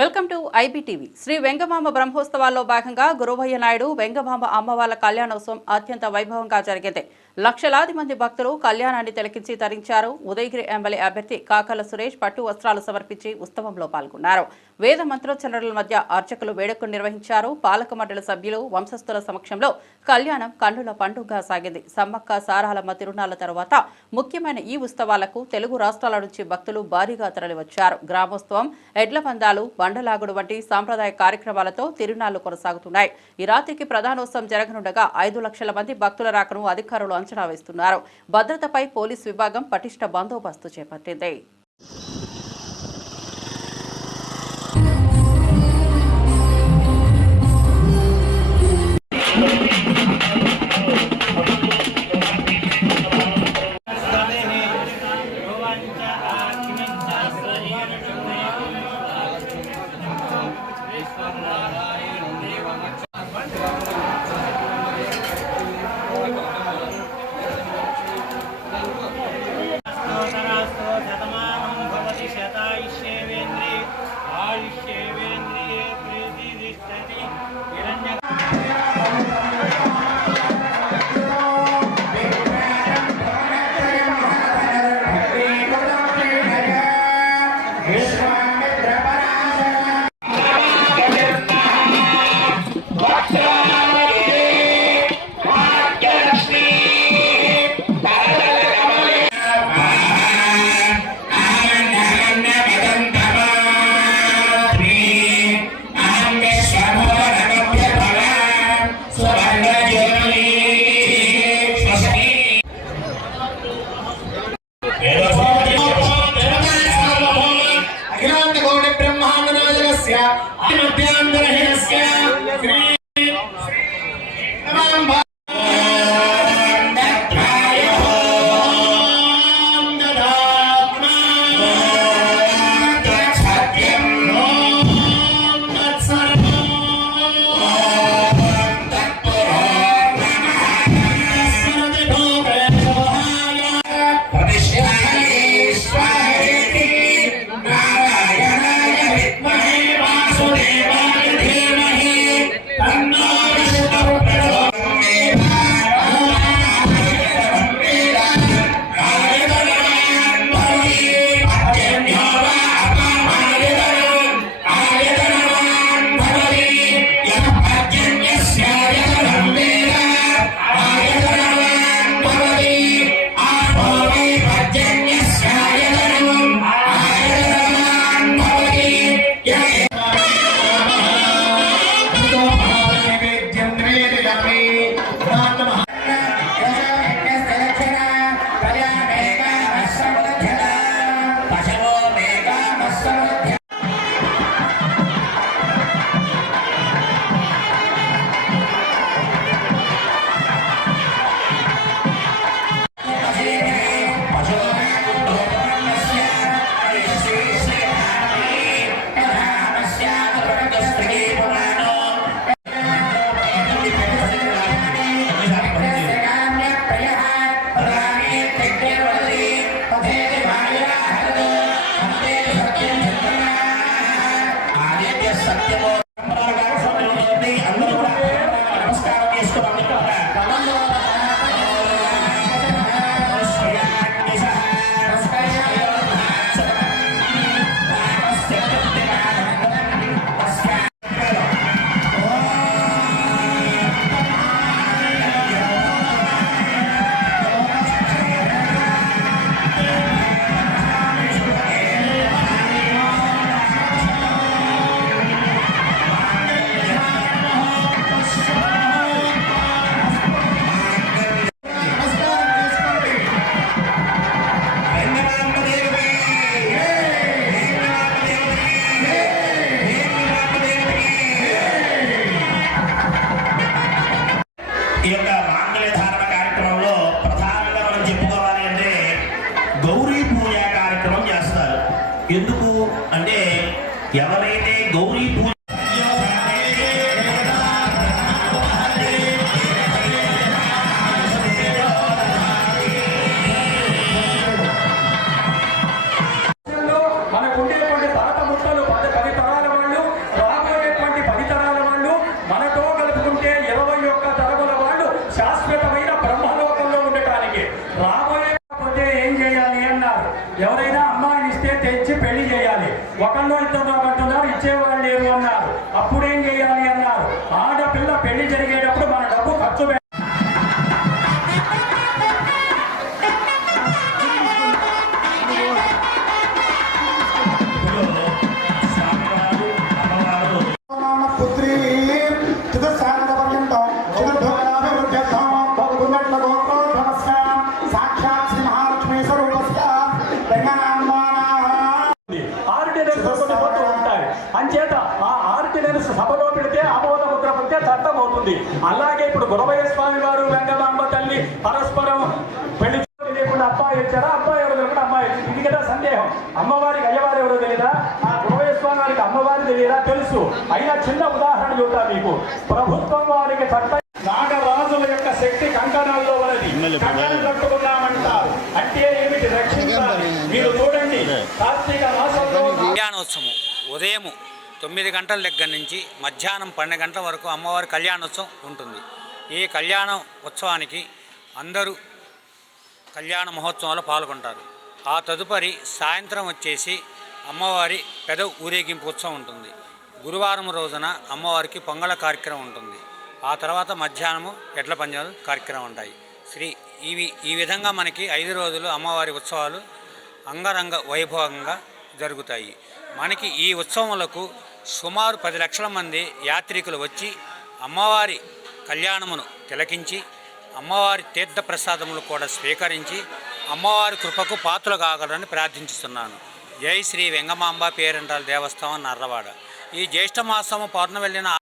Welcome to IBTV. Sri Vengamamba బ్రహ్మోత్సవాల్లో భాగంగా గురువయ్య నాయుడు వెంగమాంబ అమ్మవార్ల కళ్యాణోత్సవం అత్యంత వైభవంగా జరిగింది. లక్షలాది మంది భక్తులు కళ్యాణాన్ని తిలకించి తరించారు. ఉదయగిరి ఎమ్మెల్యే అభ్యర్థి కాకల సురేష్ పట్టు వస్త్రాలు సమర్పించి ఉత్సవంలో పాల్గొన్నారు. వేద మంత్రోచ్చరణల మధ్య అర్చకులు వేడుకలు నిర్వహించారు. పాలక మండలి సభ్యులు వంశస్థుల సమక్షంలో కళ్యాణం కన్నుల పండుగగా సాగింది. సమ్మక్క సారాలమ్మ తిరునాళ్ళ తర్వాత ముఖ్యమైన ఈ ఉత్సవాలకు తెలుగు రాష్ట్రాల నుంచి భక్తులు భారీగా తరలివచ్చారు. గ్రామోత్సవం ఎడ్ల పందాలు దండలాగుడు వంటి సాంప్రదాయ కార్యక్రమాలతో తిరునాళ్ళు కొనసాగుతున్నాయి. ఈ రాత్రికి ప్రధానోత్సవం జరగనుండగా ఐదు లక్షల మంది భక్తుల రాకను అధికారులు అంచనా వేస్తున్నారు. భద్రతపై పోలీస్ విభాగం పటిష్ట బందోబస్తు చేపట్టింది. బ్రహ్మాండనాయకస్య ఎందుకు? అంటే ఎవరైతే గౌరీ పూజ ఒకళ్ళు ఇద్దరు అంటున్నారు ఇచ్చేవాళ్ళు లేరు అన్నారు. అప్పుడేం చేయాలి అన్నారు. ఆడపిల్ల పెళ్ళి జరిగేటప్పుడు ఆర్డినెన్స్ సభలో పెడితే ఆమోద ముద్ర పెడితే చట్టం అవుతుంది. అలాగే ఇప్పుడు గురవయ్య స్వామి వారు వెంగమాంబ తల్లి పరస్పరం పెళ్ళి లేకుండా అబ్బాయి వచ్చారా? అబ్బాయి ఎవరు తెలియకుండా అమ్మాయి వచ్చింది. ఇది కదా సందేహం. అమ్మవారికి అయ్యవారు ఎవరో తెలియదా ఆ గురవయ్య స్వామి వారికి అమ్మవారి తెలియదా తెలుసు. అయినా చిన్న ఉదాహరణ చెబుతా మీకు. ప్రభుత్వం వారికి చట్ట నాగరాజుల యొక్క శక్తి కంకణాల్లో ఉన్నది. కంకణం కట్టుకున్నామంటారు. అంటే ఏమిటి రక్షించాలి? మీరు చూడండి. కార్తీక మాసంలో కళ్యాణోత్సవం ఉదయం తొమ్మిది గంటల దగ్గర నుంచి మధ్యాహ్నం పన్నెండు గంటల వరకు అమ్మవారి కళ్యాణోత్సవం ఉంటుంది. ఈ కళ్యాణ ఉత్సవానికి అందరూ కళ్యాణ మహోత్సవంలో పాల్గొంటారు. ఆ తదుపరి సాయంత్రం వచ్చేసి అమ్మవారి పెద ఊరేగింపు ఉత్సవం ఉంటుంది. గురువారం రోజున అమ్మవారికి పొంగళ కార్యక్రమం ఉంటుంది. ఆ తర్వాత మధ్యాహ్నము ఎడ్ల పంజాలు కార్యక్రమం ఉంటాయి. శ్రీ ఇవి ఈ విధంగా మనకి ఐదు రోజులు అమ్మవారి ఉత్సవాలు అంగరంగ వైభవంగా జరుగుతాయి. మనకి ఈ ఉత్సవములకు సుమారు పది లక్షల మంది యాత్రికులు వచ్చి అమ్మవారి కళ్యాణమును తిలకించి అమ్మవారి తీర్థ ప్రసాదములు కూడా స్వీకరించి అమ్మవారి కృపకు పాత్రలు కాగలరని ప్రార్థించుతున్నాను. జై శ్రీ వెంగమాంబ పేరెంటాల దేవస్థానం నర్రవాడ. ఈ జ్యేష్ఠ మాసము పౌర్ణమి వెళ్ళిన